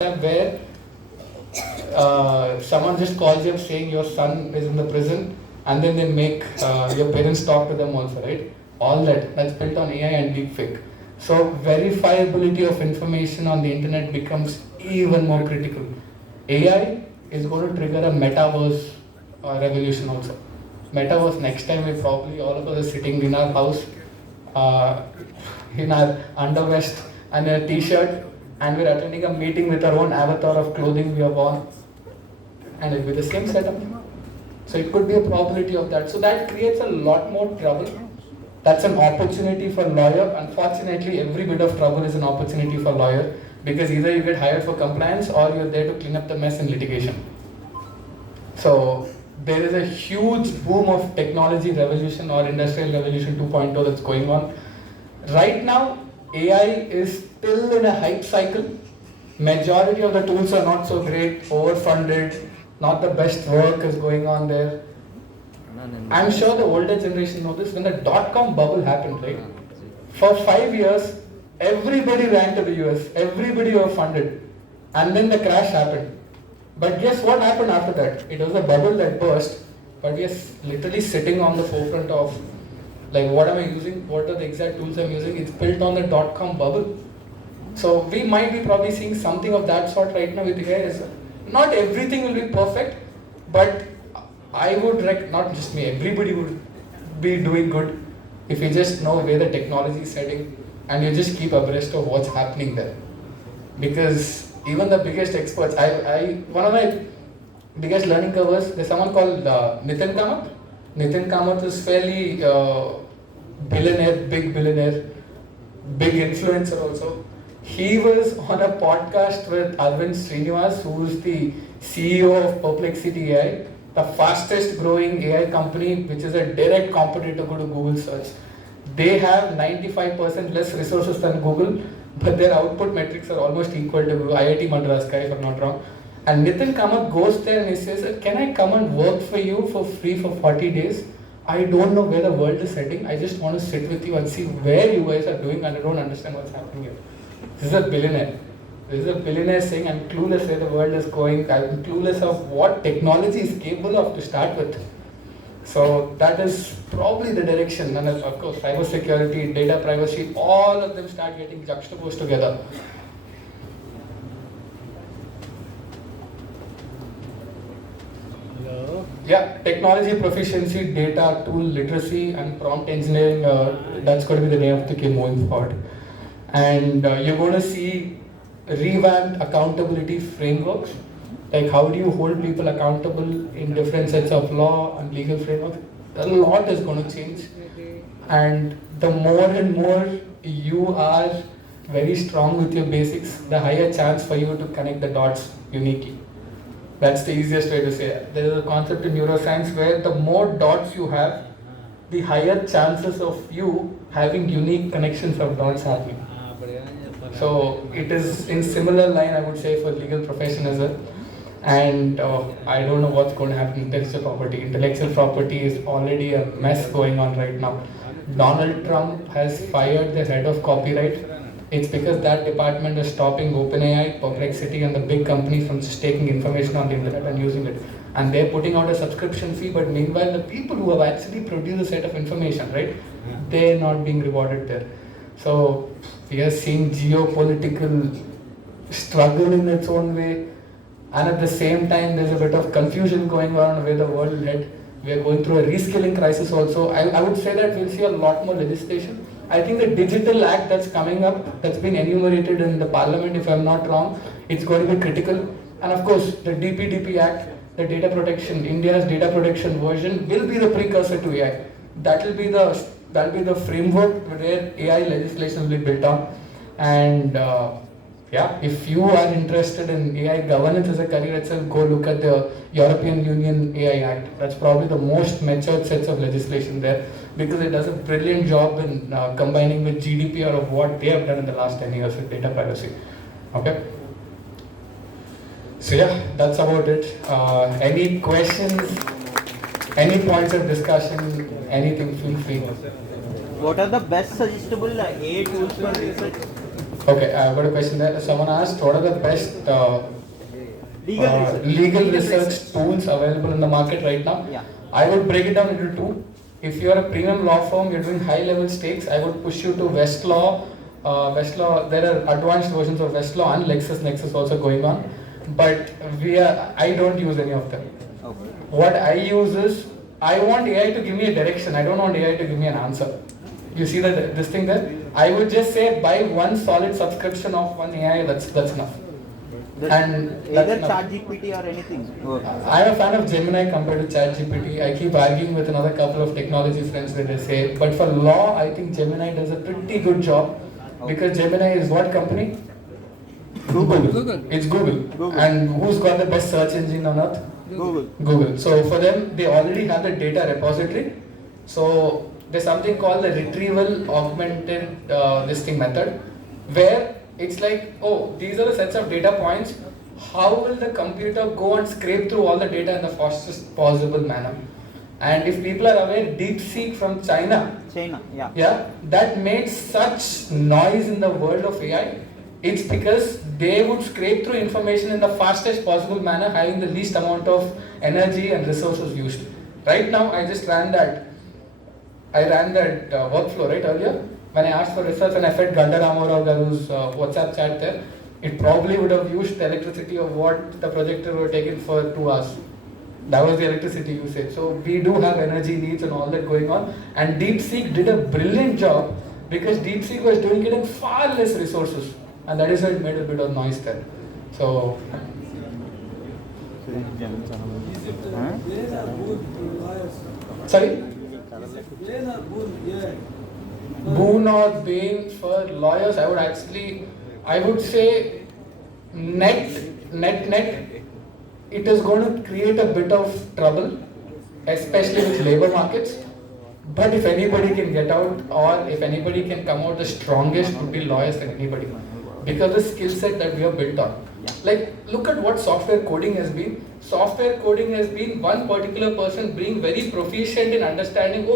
where someone just calls you up saying your son is in the prison, and then they make your parents talk to them also, right? All that's built on AI and deepfake. So verifiability of information on the internet becomes even more critical. AI is going to trigger a metaverse revolution also. Metaverse, next time we probably all of us are sitting in our house in our undervest and a t-shirt, and we're attending a meeting with our own avatar of clothing we have worn, and it'll be the same setup. So it could be a probability of that. So that creates a lot more trouble. That's an opportunity for lawyer. Unfortunately, every bit of trouble is an opportunity for lawyer, because either you get hired for compliance or you're there to clean up the mess in litigation. So there is a huge boom of technology revolution or industrial revolution 2.0 that's going on. Right now, AI is still in a hype cycle. Majority of the tools are not so great, overfunded, not the best work is going on there. I'm sure the older generation know this. When the dot-com bubble happened, right? For 5 years, everybody ran to the US, everybody overfunded, and then the crash happened. But guess what happened after that? It was a bubble that burst, but we are literally sitting on the forefront of, like, what am I using? What are the exact tools I'm using? It's built on the dot-com bubble. So we might be probably seeing something of that sort right now with AI as well. Not everything will be perfect, but I would not just me, everybody would be doing good if you just know where the technology is heading and you just keep abreast of what's happening there. Because even the biggest experts, one of my biggest learning curves, there's someone called Nitin Kamath. Nitin Kamath is fairly billionaire, big influencer also. He was on a podcast with Arvind Srinivas, who is the CEO of Perplexity AI, the fastest growing AI company, which is a direct competitor to Google search. They have 95% less resources than Google, but their output metrics are almost equal to IIT Madras guy, if I'm not wrong. And Nitin Kamath goes there and he says, can I come and work for you for free for 40 days? I don't know where the world is heading. I just want to sit with you and see where you guys are doing, and I don't understand what's happening here. This is a billionaire. This is a billionaire saying, I'm clueless where the world is going. I'm clueless of what technology is capable of to start with. So that is probably the direction. And of course, cybersecurity, data privacy, all of them start getting juxtaposed together. Hello. Yeah, technology proficiency, data, tool literacy, and prompt engineering, that's going to be the name of the game moving forward. And you're going to see revamped accountability frameworks. Like, how do you hold people accountable in different sets of law and legal frameworks? A lot is going to change. And the more and more you are very strong with your basics, the higher chance for you to connect the dots uniquely. That's the easiest way to say it. There is a concept in neuroscience where the more dots you have, the higher chances of you having unique connections of dots happening. So it is in similar line, I would say, for legal profession as well. And I don't know what's going to happen in intellectual property. Intellectual property is already a mess going on right now. Donald Trump has fired the head of copyright. It's because that department is stopping OpenAI, Perplexity, and the big companies from just taking information on the internet and using it. And they're putting out a subscription fee, but meanwhile, the people who have actually produced a set of information, right, they're not being rewarded there. So we are seeing geopolitical struggle in its own way, and at the same time there's a bit of confusion going on where the world will head. We are going through a reskilling crisis also. I would say that we'll see a lot more legislation. I think the Digital Act that's coming up, that's been enumerated in the Parliament, if I'm not wrong, it's going to be critical. And of course, the DPDP Act, the data protection, India's data protection version, will be the precursor to AI. That'll be the framework where AI legislation will be built on. And yeah, if you are interested in AI governance as a career itself, go look at the European Union AI Act. That's probably the most matured sets of legislation there, because it does a brilliant job in combining with GDPR of what they have done in the last 10 years with data privacy. Okay. So yeah, that's about it. Any questions? Any points of discussion? Anything? Feel free. What are the best suggestible AI tools for research? Okay, I've got a question there. Someone asked, what are the best legal research tools available in the market right now? Yeah. I would break it down into two. If you are a premium law firm, you're doing high level stakes, I would push you to Westlaw. Westlaw, there are advanced versions of Westlaw and LexisNexis also going on, but I don't use any of them. Okay. What I use is, I want AI to give me a direction, I don't want AI to give me an answer. You see this thing there? I would just say buy one solid subscription of one AI, that's enough. And either ChatGPT or anything. I'm a fan of Gemini compared to ChatGPT. I keep arguing with another couple of technology friends where they say, but for law, I think Gemini does a pretty good job, because Gemini is what company? Google. It's Google. And who's got the best search engine on earth? Google. So for them, they already have the data repository. So there's something called the retrieval augmented method, where it's like, oh, these are the sets of data points. How will the computer go and scrape through all the data in the fastest possible manner? And if people are aware, DeepSeek from China, that made such noise in the world of AI. It's because they would scrape through information in the fastest possible manner, having the least amount of energy and resources used. Right now, I ran that workflow right earlier. When I asked for research and I fed Damaodaram Garu's WhatsApp chat there, it probably would have used the electricity of what the projector were taken for 2 hours. That was the electricity usage. So we do have energy needs and all that going on. And DeepSeek did a brilliant job, because DeepSeek was doing it in far less resources. And that is why it made a bit of noise there. So. Sorry? Boon or bane for lawyers, I would say net, it is going to create a bit of trouble, especially with labor markets. But if anybody can get out, or if anybody can come out the strongest, would be lawyers than anybody. Because the skill set that we are built on. Like, look at what software coding has been. Software coding has been one particular person being very proficient in understanding,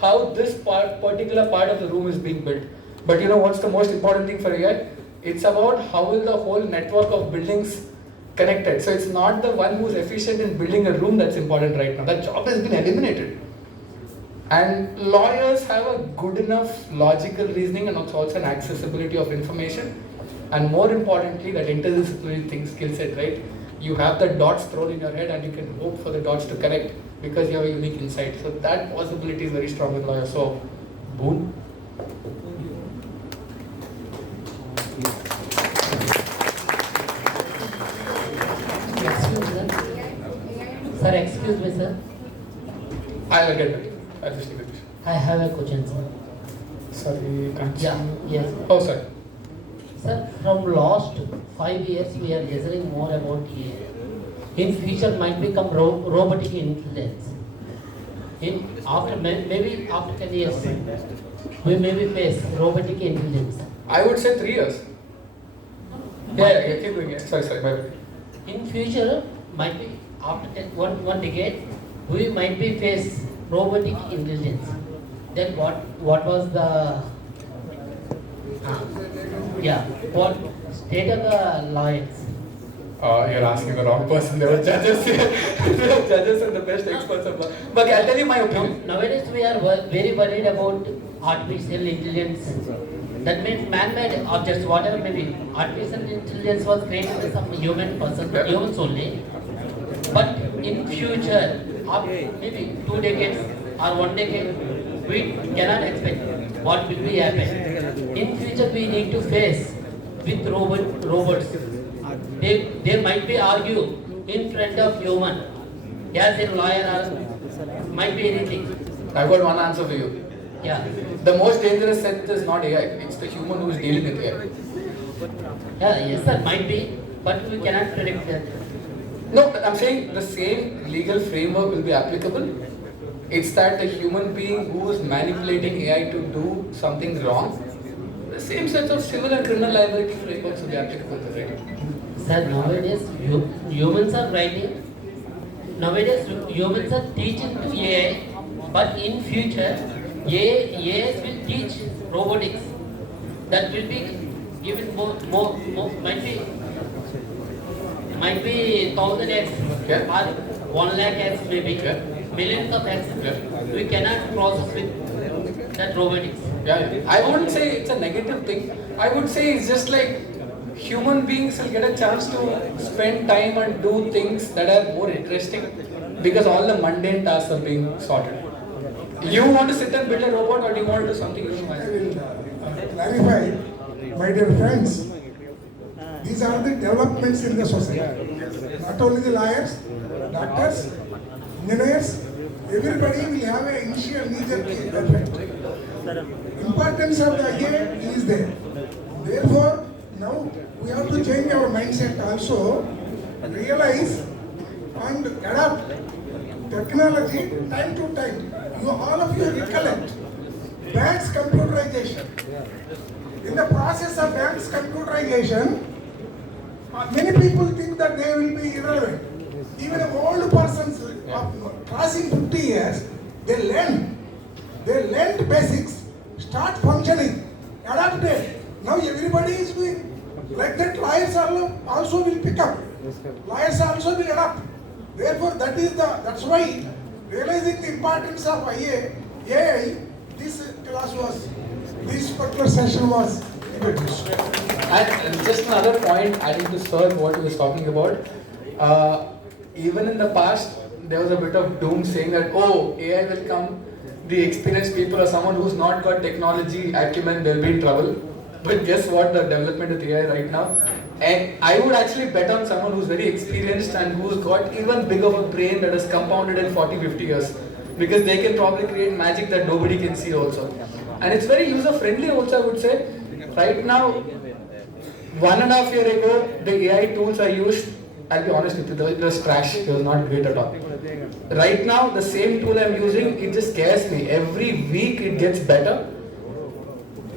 how this particular part of the room is being built. But you know what's the most important thing for AI? It's about how will the whole network of buildings connected. So it's not the one who's efficient in building a room that's important right now. That job has been eliminated. And lawyers have a good enough logical reasoning and also an accessibility of information. And more importantly, that interdisciplinary skill set, right? You have the dots thrown in your head and you can hope for the dots to connect, because you have a unique insight. So that possibility is very strong with lawyers. So, boon. Sir, excuse me, sir. I'll get it. I'll just leave it. I have a question, sir. Sorry, can't see. Yes. Oh, sorry. Sir, from last 5 years, we are listening more about AI. In future, might become robotic intelligence. Maybe after 10 years, we maybe face robotic intelligence. I would say 3 years. Yeah, keep doing it. Sorry, bye. In future, might be after one decade, we might be face robotic intelligence. Then what was the what state of the lawyers? You're asking the wrong person. There were judges here. There were judges and the best experts of law. But I'll tell you my opinion. Nowadays we are very worried about artificial intelligence. That means man-made objects, whatever may be. Artificial intelligence was created by some human person, humans only. But in future, maybe 2 decades or 1 decade, we cannot expect what will be happen. In future, we need to face with robots. They might be argue in front of human, as in lawyer or might be anything. I've got one answer for you. Yeah. The most dangerous set is not AI. It's the human who is dealing with AI. Yes, sir, might be, but we cannot predict that. No, but I'm saying the same legal framework will be applicable. It's that the human being who is manipulating AI to do something wrong, the same sets of civil and criminal liability frameworks will be applicable to it. Sir, nowadays humans are writing. Nowadays humans are teaching to AI, but in future AI will teach robotics. That will be even more might be 1,000 x Yeah. or 1 lakh x maybe, Yeah. millions of x. Yeah. We cannot process with that robotics. Yeah, I wouldn't say it's a negative thing. I would say it's just like human beings will get a chance to spend time and do things that are more interesting because all the mundane tasks are being sorted. You want to sit and build a robot, or do you want to do something new? I will clarify, my dear friends. These are the developments in the society. Not only the lawyers, doctors, engineers, everybody will have an initial knee-jerk effect. Importance of the IA is there. Therefore, now we have to change our mindset also, realize and adapt technology time to time. All of you recollect banks computerization. In the process of banks computerization, many people think that they will be irrelevant. Even old persons crossing 50 years, they learned basics, start functioning, adapted. Now everybody is doing like that. Lawyers also will pick up. Lawyers also will adapt. Therefore, that's why realizing the importance of AI, this particular session was introduced. And just another point adding to Sir what he was talking about. Even in the past, there was a bit of doom saying that, oh, AI will come, the experienced people or someone who's not got technology acumen, they'll be in trouble. But guess what, the development with AI right now? And I would actually bet on someone who's very experienced and who's got even bigger of a brain that has compounded in 40-50 years. Because they can probably create magic that nobody can see also. And it's very user-friendly also, I would say. Right now, 1.5 years ago, the AI tools I used, I'll be honest with you, it was trash. It was not great at all. Right now, the same tool I'm using, it just scares me. Every week it gets better.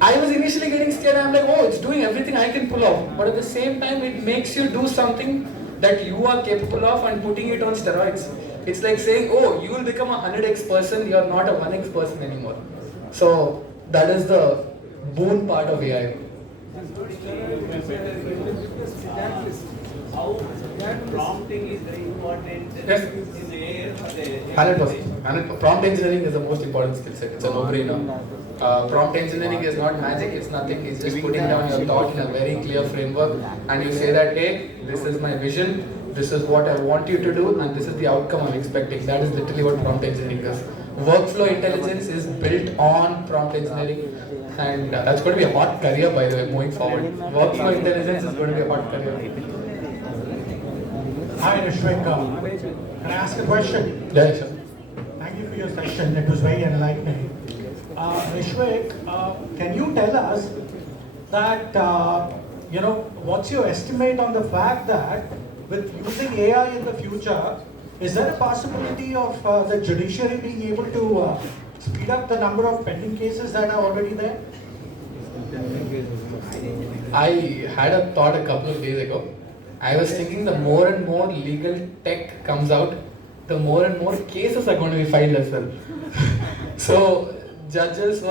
I was initially getting scared. I'm like, oh, it's doing everything I can pull off. But at the same time, it makes you do something that you are capable of and putting it on steroids. It's like saying, oh, you will become a 100x person, you're not a 1x person anymore. So that is the boon part of AI. How prompting is very important Yes. in the AI for the 100%. Prompt engineering is the most important skill set. It's a no-brainer. Prompt engineering is not magic, it's nothing. It's just putting down your thought in a very clear framework and you say that, hey, this is my vision, this is what I want you to do, and this is the outcome I'm expecting. That is literally what prompt engineering is. Workflow intelligence is built on prompt engineering, and that's going to be a hot career, by the way, moving forward. Workflow intelligence is going to be a hot career. Hi, Rishwik. Can I ask a question? Yeah, sure. Thank you for your session. It was very enlightening. Rishwik, can you tell us that, what's your estimate on the fact that with using AI in the future, is there a possibility of the judiciary being able to speed up the number of pending cases that are already there? I had a thought a couple of days ago. I was thinking the more and more legal tech comes out, the more and more cases are going to be filed as well. So judges